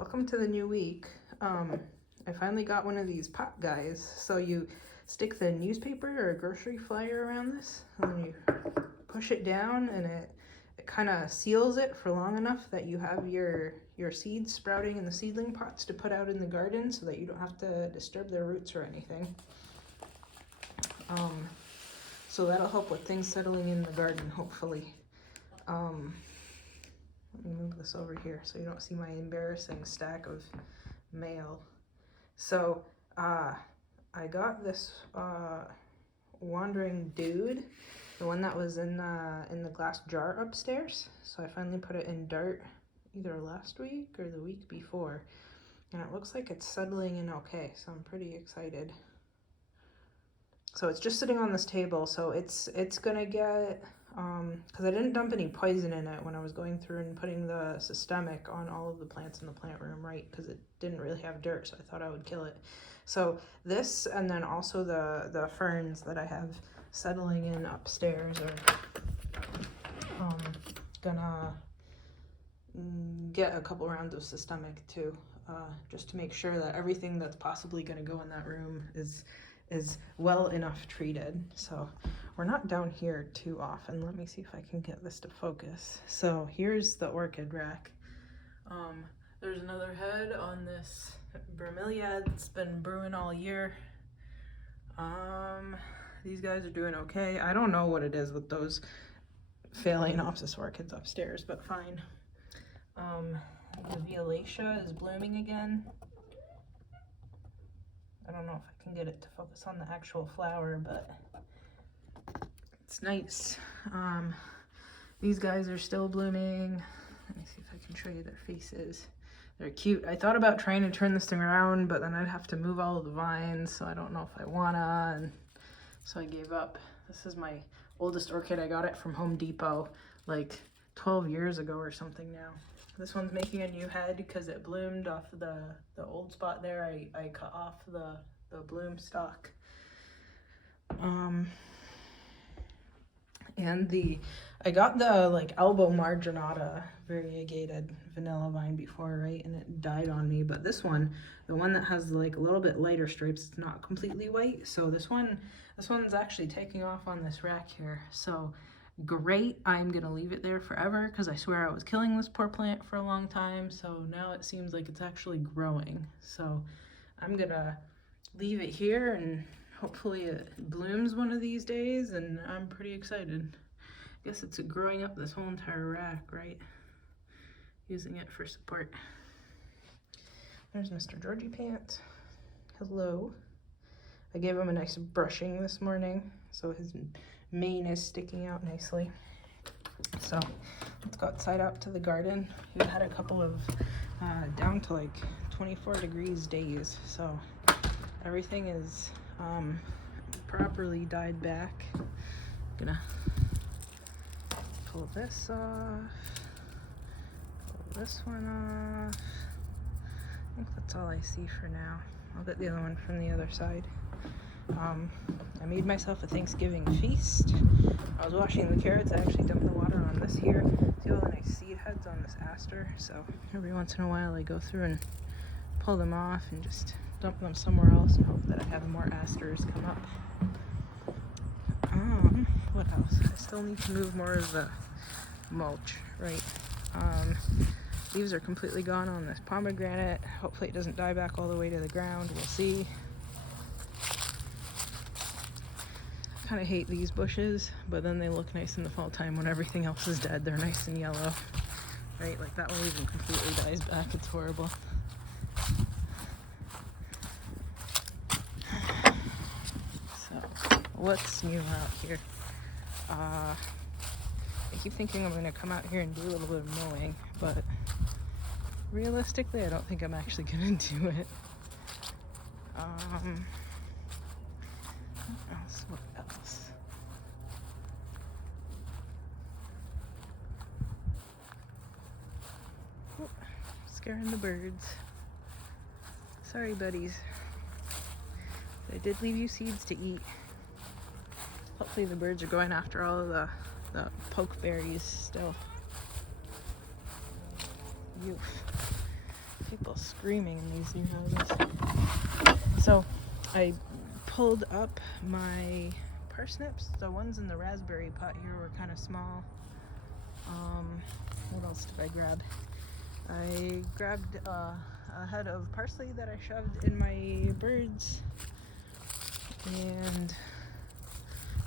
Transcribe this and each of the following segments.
Welcome to the new week. I finally got one of these pop guys. So you stick the newspaper or a grocery flyer around this, and then you push it down, and it kind of seals it for long enough that you have your seeds sprouting in the seedling pots to put out in the garden, so that you don't have to disturb their roots or anything. So that'll help with things settling in the garden, hopefully. Let me move this over here so you don't see my embarrassing stack of mail. So I got this wandering dude, the one that was in the glass jar upstairs. So I finally put it in dirt either last week or the week before, and it looks like it's settling in okay, so I'm pretty excited. So it's just sitting on this table, so it's gonna get, because I didn't dump any poison in it when I was going through and putting the systemic on all of the plants in the plant room, right? Because it didn't really have dirt, so I thought I would kill it. So this, and then also the ferns that I have settling in upstairs are gonna get a couple rounds of systemic too, just to make sure that everything that's possibly gonna go in that room is well enough treated. So we're not down here too often. Let me see if I can get this to focus. So here's the orchid rack. There's another head on this bromeliad that's been brewing all year. These guys are doing okay. I don't know what it is with those phalaenopsis orchids upstairs, but fine. The violacea is blooming again. I don't know if I can get it to focus on the actual flower, but it's nice. These guys are still blooming. Let me see if I can show you their faces. They're cute. I thought about trying to turn this thing around, but then I'd have to move all of the vines, so I don't know if I wanna, and so I gave up. This is my oldest orchid. I got it from Home Depot like 12 years ago or something now. This one's making a new head because it bloomed off the old spot there. I cut off the bloom stalk. And I got the like elbow marginata variegated vanilla vine before, right? And it died on me. But this one, the one that has like a little bit lighter stripes, it's not completely white. So this one's actually taking off on this rack here. So great. I'm gonna leave it there forever because I swear I was killing this poor plant for a long time. So now it seems like it's actually growing. So I'm gonna leave it here and hopefully it blooms one of these days, and I'm pretty excited. I guess it's growing up this whole entire rack, right? Using it for support. There's Mr. Georgie Pant. Hello. I gave him a nice brushing this morning, so his mane is sticking out nicely. So let's go outside out to the garden. We've had a couple of down to like 24 degrees days, so everything is properly dyed back. I'm gonna pull this off, pull this one off. I think that's all I see for now. I'll get the other one from the other side. I made myself a Thanksgiving feast. I was washing the carrots. I actually dumped the water on this here. See all the nice seed heads on this aster? So every once in a while I go through and pull them off and just dump them somewhere else and hope that I have more asters come up. What else? I still need to move more of the mulch, right? Leaves are completely gone on this pomegranate. Hopefully it doesn't die back all the way to the ground. We'll see. I kind of hate these bushes, but then they look nice in the fall time when everything else is dead. They're nice and yellow, right? Like that one even completely dies back. It's horrible. So what's new out here? I keep thinking I'm going to come out here and do a little bit of mowing, but realistically I don't think I'm actually going to do it. What else? Oh, scaring the birds. Sorry, buddies. But I did leave you seeds to eat. Hopefully the birds are going after all of the pokeberries still. Oof. People screaming in these new houses. So I pulled up my parsnips. The ones in the raspberry pot here were kind of small. What else did I grab? I grabbed a head of parsley that I shoved in my birds. And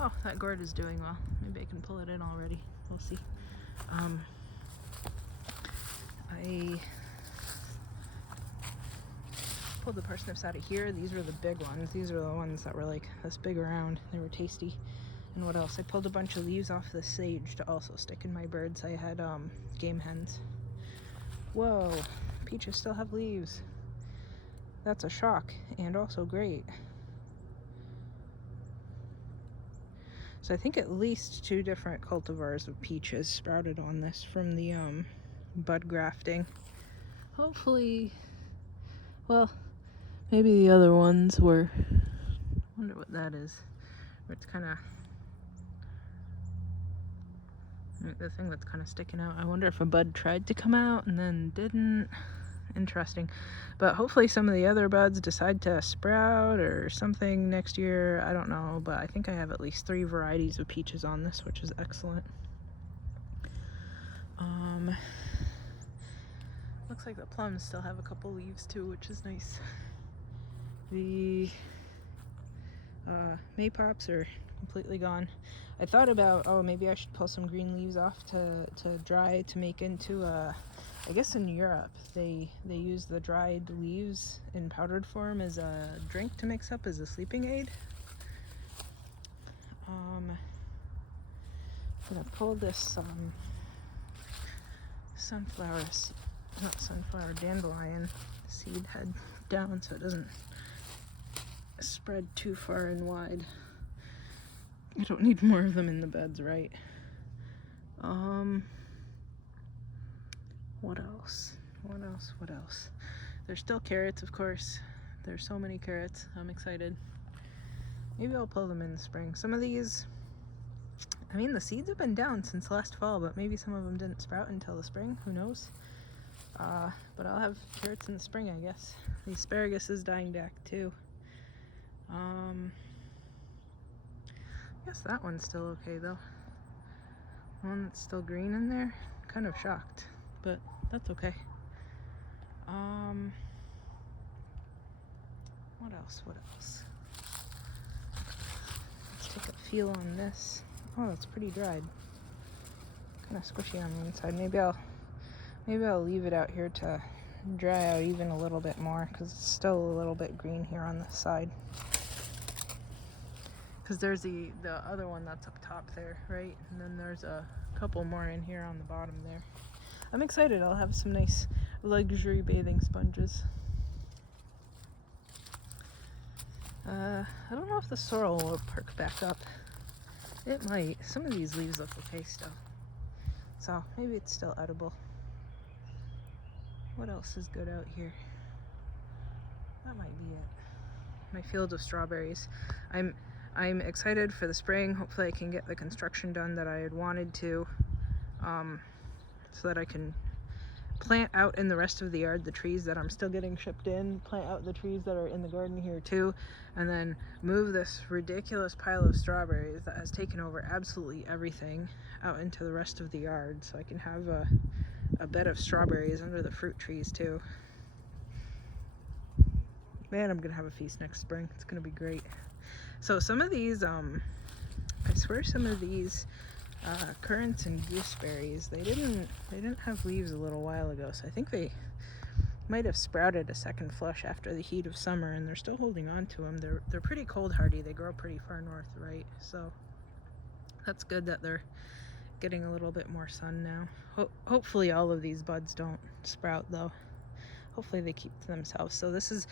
oh, that gourd is doing well. Maybe I can pull it in already. We'll see. I pulled the parsnips out of here. These were the big ones. These are the ones that were like this big around. They were tasty. And what else? I pulled a bunch of leaves off the sage to also stick in my birds. I had game hens. Whoa, peaches still have leaves. That's a shock and also great. So I think at least 2 different cultivars of peaches sprouted on this from the bud grafting. Hopefully, well, maybe the other ones were, I wonder what that is. Where it's kind of, the thing that's kind of sticking out. I wonder if a bud tried to come out and then didn't. Interesting. But hopefully some of the other buds decide to sprout or something next year. I don't know, but I think I have at least 3 varieties of peaches on this, which is excellent. Looks like the plums still have a couple leaves too, which is nice. The maypops are completely gone. I thought about, oh, maybe I should pull some green leaves off to dry to make into I guess in Europe they use the dried leaves in powdered form as a drink to mix up as a sleeping aid. I'm gonna pull this dandelion seed head down so it doesn't spread too far and wide. I don't need more of them in the beds, right? What else? What else? There's still carrots, of course. There's so many carrots. I'm excited. Maybe I'll pull them in the spring. Some of these, I mean, the seeds have been down since last fall, but maybe some of them didn't sprout until the spring. Who knows? But I'll have carrots in the spring, I guess. The asparagus is dying back too. I guess that one's still okay though. The one that's still green in there, kind of shocked, but that's okay. What else? Let's take a feel on this. Oh, it's pretty dried. Kind of squishy on the inside. Maybe I'll leave it out here to dry out even a little bit more because it's still a little bit green here on this side. Because there's the other one that's up top there, right? And then there's a couple more in here on the bottom there. I'm excited. I'll have some nice luxury bathing sponges. I don't know if the sorrel will perk back up. It might. Some of these leaves look okay still. So maybe it's still edible. What else is good out here? That might be it. My field of strawberries. I'm excited for the spring. Hopefully I can get the construction done that I had wanted to, so that I can plant out in the rest of the yard the trees that I'm still getting shipped in, plant out the trees that are in the garden here too, and then move this ridiculous pile of strawberries that has taken over absolutely everything out into the rest of the yard so I can have a bed of strawberries under the fruit trees too. Man, I'm gonna have a feast next spring. It's gonna be great. So some of these, I swear some of these currants and gooseberries, they didn't have leaves a little while ago, so I think they might have sprouted a second flush after the heat of summer, and they're still holding on to them. They're pretty cold hardy. They grow pretty far north, right? So that's good that they're getting a little bit more sun now. Hopefully all of these buds don't sprout though. Hopefully they keep to themselves. So this is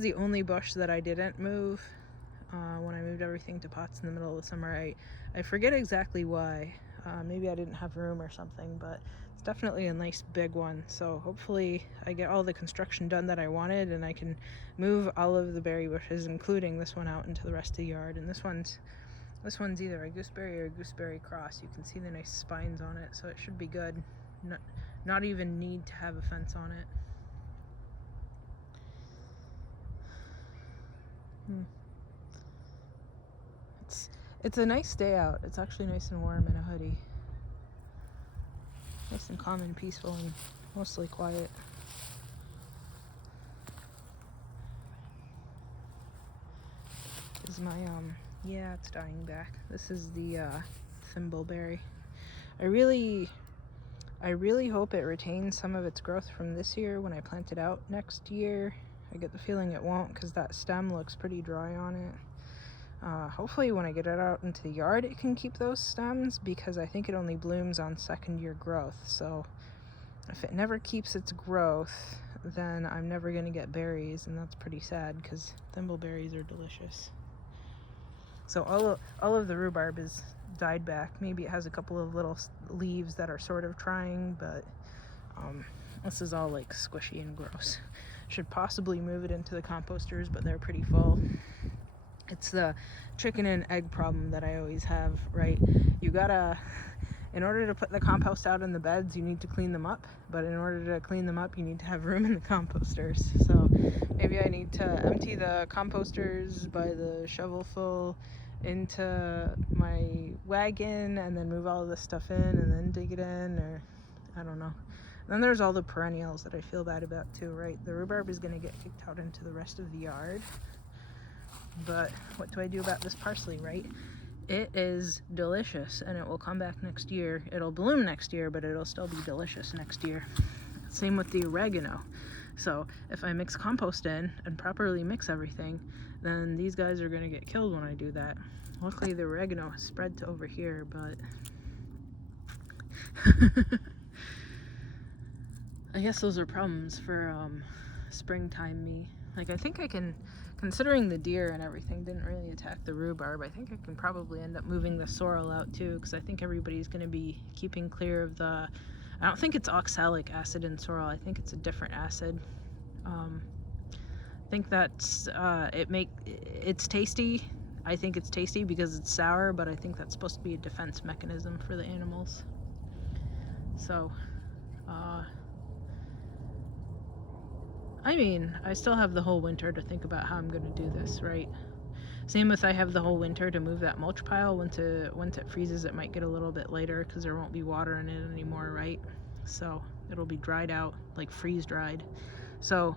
the only bush that I didn't move when I moved everything to pots in the middle of the summer. I forget exactly why. Maybe I didn't have room or something, but it's definitely a nice big one. So hopefully I get all the construction done that I wanted and I can move all of the berry bushes, including this one, out into the rest of the yard. And this one's either a gooseberry or a gooseberry cross. You can see the nice spines on it, so it should be good. Not even need to have a fence on it. It's a nice day out. It's actually nice and warm in a hoodie. Nice and calm and peaceful and mostly quiet. This is my, yeah, it's dying back. This is the thimbleberry. I really hope it retains some of its growth from this year when I plant it out next year. I get the feeling it won't because that stem looks pretty dry on it. Hopefully when I get it out into the yard it can keep those stems, because I think it only blooms on second year growth. So if it never keeps its growth, then I'm never going to get berries, and that's pretty sad because thimbleberries are delicious. So all of the rhubarb is died back. Maybe it has a couple of little leaves that are sort of trying, but this is all like squishy and gross. Should possibly move it into the composters, but they're pretty full. It's the chicken and egg problem that I always have, right? You gotta, in order to put the compost out in the beds, you need to clean them up. But in order to clean them up, you need to have room in the composters. So maybe I need to empty the composters by the shovelful into my wagon and then move all of this stuff in and then dig it in, or I don't know. Then there's all the perennials that I feel bad about too, right? The rhubarb is gonna get kicked out into the rest of the yard. But what do I do about this parsley, right? It is delicious and it will come back next year. It'll bloom next year, but it'll still be delicious next year. Same with the oregano. So if I mix compost in and properly mix everything, then these guys are gonna get killed when I do that. Luckily the oregano has spread to over here, but I guess those are problems for springtime me. Like, I think I can, considering the deer and everything didn't really attack the rhubarb, I think I can probably end up moving the sorrel out too, because I think everybody's going to be keeping clear of the, I don't think it's oxalic acid in sorrel, I think it's a different acid. I think that's, it's tasty. I think it's tasty because it's sour, but I think that's supposed to be a defense mechanism for the animals. So, I mean, I still have the whole winter to think about how I'm going to do this, right? Same with I have the whole winter to move that mulch pile. Once it freezes, it might get a little bit later because there won't be water in it anymore, right? So it'll be dried out, like freeze dried. So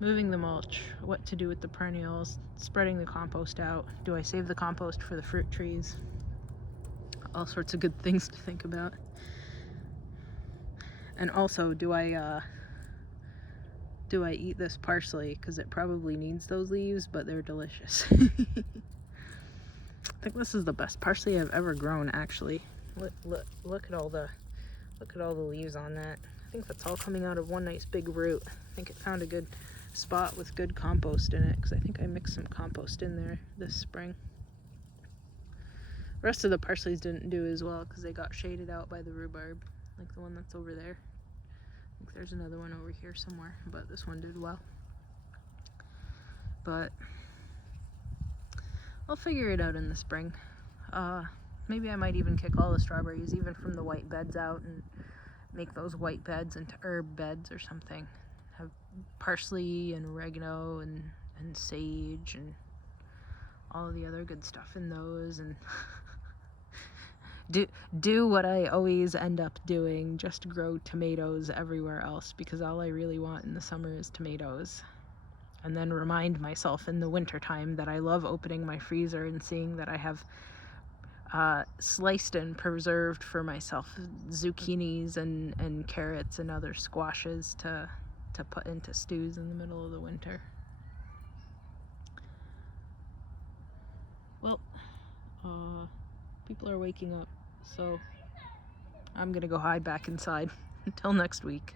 moving the mulch, what to do with the perennials, spreading the compost out. Do I save the compost for the fruit trees? All sorts of good things to think about. And also, do I eat this parsley? Because it probably needs those leaves, but they're delicious. I think this is the best parsley I've ever grown, actually. Look at all the leaves on that. I think that's all coming out of one nice big root. I think it found a good spot with good compost in it, because I think I mixed some compost in there this spring. The rest of the parsleys didn't do as well because they got shaded out by the rhubarb, like the one that's over there. I think there's another one over here somewhere, but this one did well. But I'll figure it out in the spring. Maybe I might even kick all the strawberries, even from the white beds, out and make those white beds into herb beds or something. Have parsley and oregano and sage and all of the other good stuff in those, and do what I always end up doing, just grow tomatoes everywhere else, because all I really want in the summer is tomatoes. And then remind myself in the wintertime that I love opening my freezer and seeing that I have sliced and preserved for myself zucchinis and carrots and other squashes to put into stews in the middle of the winter. Well, people are waking up, so I'm gonna go hide back inside. Until next week.